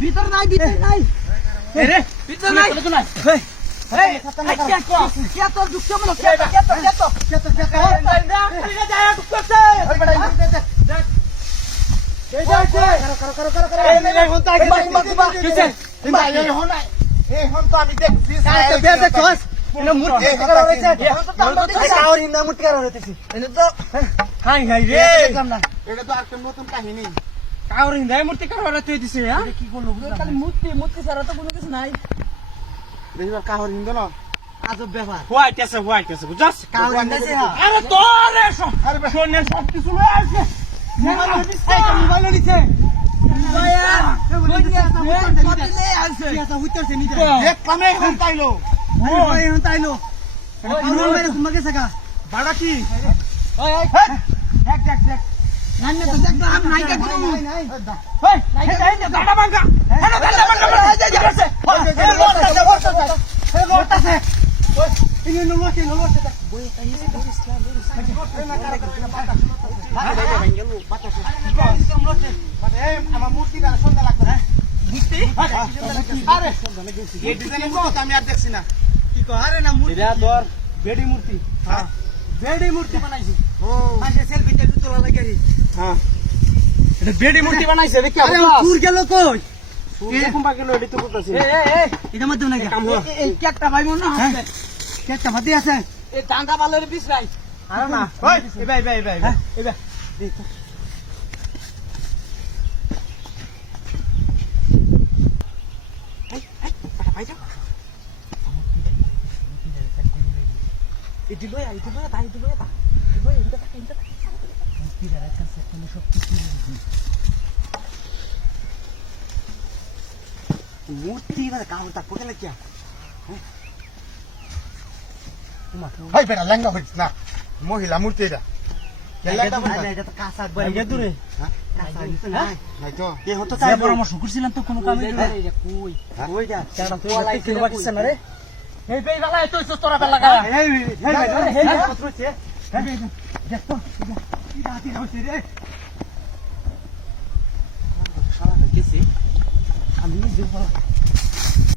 ভিতর নাই ভিতর নাই ভিতর নাই তোর দুঃখ মনে নতুন কাহিনী মূর্তি কারবার দিছে কি করলো মূর্তি ছাড়া তো কোনো কিছু নাই বেশিরভাগ কাহর হিন্দু না আজব ব্যাপার হোয়াইট আছে বুঝছস আরে তোরে শোনে সব কিছু আছে মোবাইল নিছে বাড়া কি আমার মূর্তি সন্ধ্যা লাগবে আমি আর দেখছি না কি আরে না তোর বেডি মূর্তি বেডি মূর্তি বানাইছি মাসে সেলফিতে তোলা লাগে হ্যাঁ এটা বেডি মূর্তি বানাইছে দেখি আরে সুর গেল কই এরকম বাকি এডি তো করতেছি এটা মধ্যে নাকি এই কেকটা ভাই মনে না কেকটা ভাতি আছে এই ডাঙ্গা বালের বিষ নাই আরে না ওই এবাই মূর্তি মানে কাম তা কোথায় লাগিয়া ভাই বেটা লেঙ্গা হইছ না মহিলা মূর্তি এটা এটা তো কাঁচা একবার দূরে নাই তো এ হতো তাই পরামর্শ করছিলাম তো কোনো কামে কই ওইটা কেডা তো লাই ছিল বাকিছে না রে এই বেই বালা এত তোরা বেলা লাগা এই পত্র আছে দেখো কি রাতি হইছে রে শালা গেছে আমি নিজে